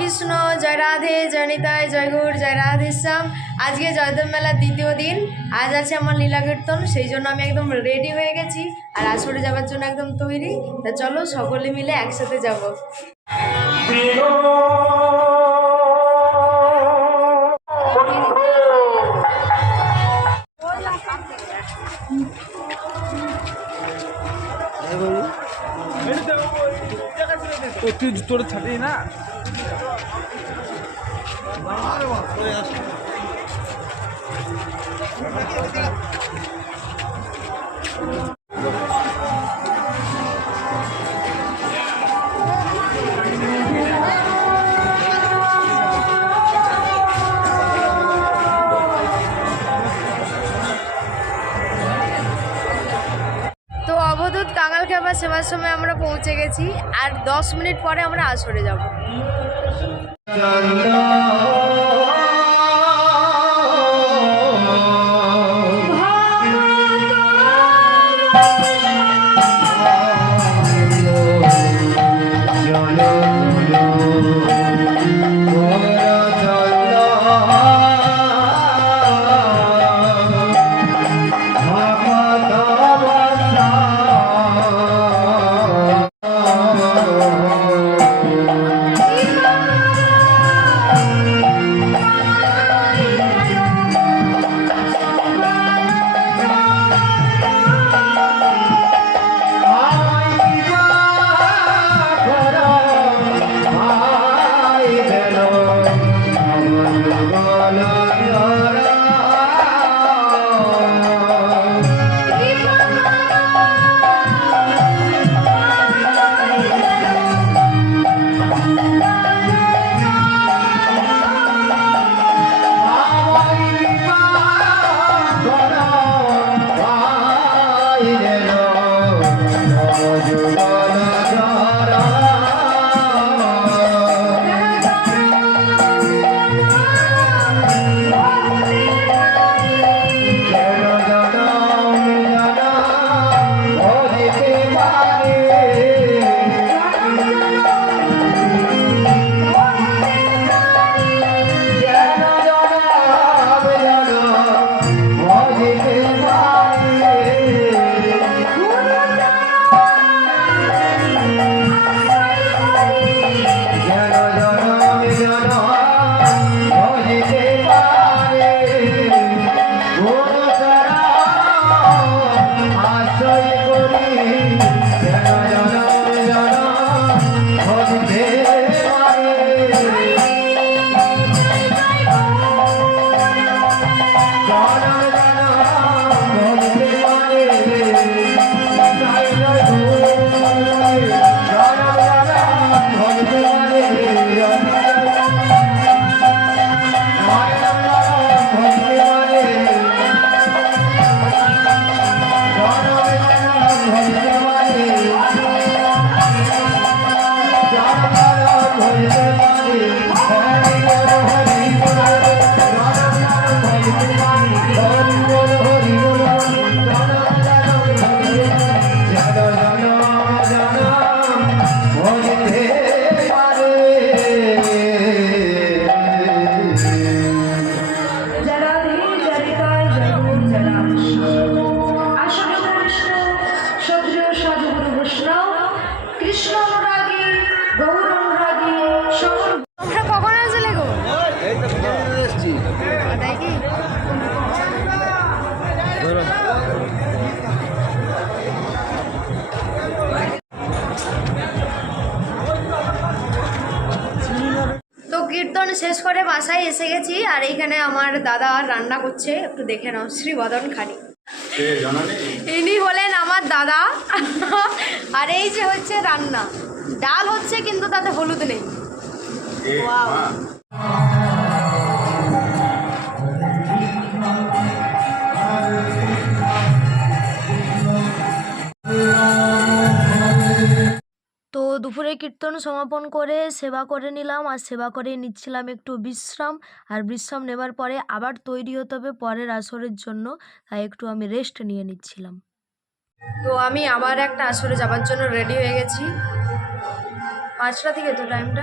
কৃষ্ণ, জয় রাধে, জয় নিতাই, জয় গৌর, জয় রাধেশ্যাম। আজকে জয়দেব মেলার দ্বিতীয় দিন। আজ আছে আমার লীলা কীর্তন, সেই জন্য আমি একদম রেডি হয়ে গেছি আর আসরে যাওয়ার জন্য একদম তৈরি। তা চলো সকলে মিলে একসাথে যাব। তুই তোর ছাড়ি না অবধূত কাঙাল খেপা সেবার সময় আমরা পৌঁছে গেছি আর 10 মিনিট পরে আমরা আসরে যাব। কীর্তন শেষ করে বাসায় এসে গেছি আর এইখানে আমার দাদা রান্না করছে, একটু দেখে নাও। শ্রী বদন খানি, ইনি হলেন আমার দাদা। আর এই যে হচ্ছে রান্না, ডাল হচ্ছে কিন্তু তাতে হলুদ নেই। তো দুপুরে কীর্তন সমাপন করে সেবা করে নিলাম আর সেবা করে নিচ্ছিলাম একটু বিশ্রাম। আর বিশ্রাম নেবার পরে আবার তৈরি হতে হবে পরের আসরের জন্য, তাই একটু আমি রেস্ট নিয়ে নিচ্ছিলাম। তো আমি আবার একটা আসরে যাবার জন্য রেডি হয়ে গেছি। 5টা থেকে তো টাইমটা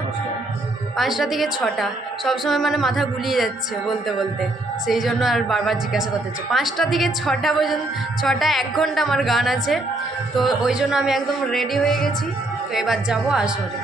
5টা থেকে 6টা সবসময় মানে মাথা গুলিয়ে যাচ্ছে বলতে বলতে, সেই জন্য আর বারবার জিজ্ঞাসা করতে হচ্ছে। 5টা থেকে 6টা পর্যন্ত, 6টা 1 ঘন্টা আমার গান আছে, তো ওই জন্য আমি একদম রেডি হয়ে গেছি। তো এবার যাবো আসরে।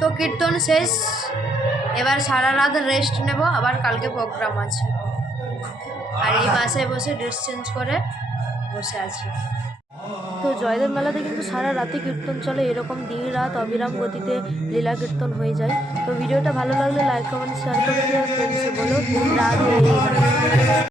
তো কীর্তন শেষ, এবার সারা রাত রেস্ট নেব, আবার কালকে প্রোগ্রাম আছে। আর এই বাসায় বসে ড্রেস চেঞ্জ করে বসে আছি। তো জয়দেব মেলাতে কিন্তু সারা রাতে কীর্তন চলে, এরকম দিন রাত অবিরাম গতিতে লীলা কীর্তন হয়ে যায়। তো ভিডিওটা ভালো লাগলে লাইক কমেন্ট শেয়ার করে দিও, বলো রাধে।